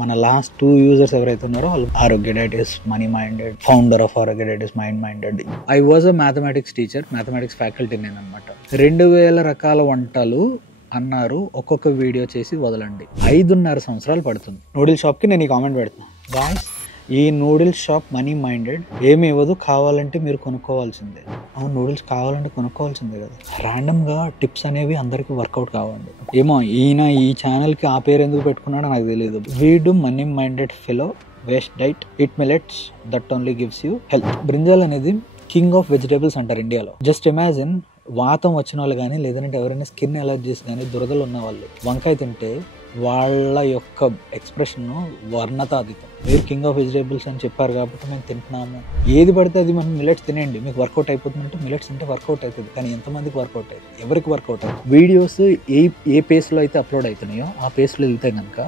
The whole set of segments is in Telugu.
మన లాస్ట్ 2 యూజర్స్ ఎవరైతే ఉన్నారో వాళ్ళు Arogya diet is money minded, founder of Arogya diet is mind minded. I was a mathematics teacher, mathematics faculty నేను అనమాట. 2000 రకాల వంటలు అన్నారు, ఒక్కొక్క వీడియో చేసి వదలండి. 5.5 సంవత్సరాలు పడుతుంది. నూడిల్ షాప్కి నేను ఈ కామెంట్ పెడుతున్నా, గాయ్స్ ఈ నూడిల్స్ షాప్ మనీ మైండెడ్, ఏమి ఇవ్వదు, కావాలంటే మీరు కొనుక్కోవాల్సిందే. అవును, నూడిల్స్ కావాలంటే కొనుక్కోవాల్సిందే కదా. ర్యాండమ్గా టిప్స్ అనేవి అందరికీ వర్కౌట్ కావండి. ఏమో ఈయన ఈ ఛానల్కి ఆ పేరు ఎందుకు పెట్టుకున్నాడో నాకు తెలియదు. వీడు money minded fellow, waste diet, it millets, that only gives you health. Brinjal అనేది కింగ్ ఆఫ్ వెజిటేబుల్స్ అంటారు ఇండియాలో. జస్ట్ ఇమాజిన్, వాతం వచ్చిన వాళ్ళు కానీ, లేదంటే ఎవరైనా స్కిన్ ఎలర్జీస్ కానీ, దురదలు ఉన్న వాళ్ళు వంకాయ తింటే వాళ్ళ యొక్క ఎక్స్ప్రెషన్ వర్ణతాతీతం. మీరు కింగ్ ఆఫ్ వెజిటేబుల్స్ అని చెప్పారు కాబట్టి మేము తింటున్నాము. ఏది పడితే అది మనం మిలెట్స్ తినేయండి, మీకు వర్కౌట్ అయిపోతుందంటే మిలెట్స్ అంటే వర్కౌట్ అవుతుంది. కానీ ఎంతమందికి వర్కౌట్ అవుతుంది? ఎవరికి వర్కౌట్ అవుతుంది? వీడియోస్ ఏ పేస్లో అయితే అప్లోడ్ అవుతున్నాయో ఆ పేస్లో వెళ్తే కనుక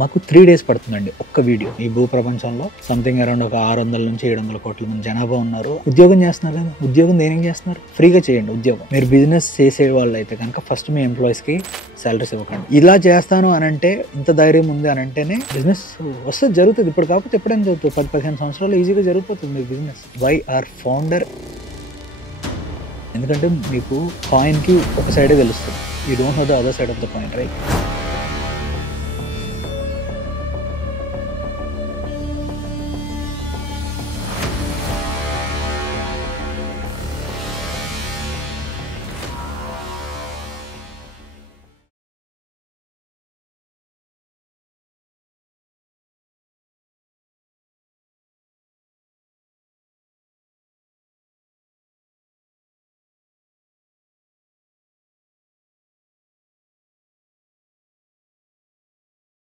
మాకు 3 days పడుతుందండి ఒక్క వీడియో. ఈ భూ ప్రపంచంలో సంథింగ్ అరౌండ్ ఒక 600 నుంచి 700 కోట్ల మంది జనాభా ఉన్నారు. ఉద్యోగం చేస్తున్నారు కదా, ఉద్యోగం దేనికి చేస్తున్నారు? ఫ్రీగా చేయండి ఉద్యోగం. మీరు బిజినెస్ చేసే వాళ్ళు అయితే కనుక ఫస్ట్ మీ ఎంప్లాయీస్కి సాలరీస్ ఇవ్వకండి. ఇలా చేస్తాను అని అంటే, ఇంత ధైర్యం ఉంది అని అంటేనే బిజినెస్ వస్తుంది, జరుగుతుంది. ఇప్పుడు కాకపోతే ఎప్పుడైనా జరుగుతుంది. 10-15 సంవత్సరాలు ఈజీగా జరిగిపోతుంది మీ బిజినెస్. Why are founder? ఎందుకంటే మీకు కాయిన్కి ఒక సైడే తెలుస్తుంది. You don't know the other side of the coin, right?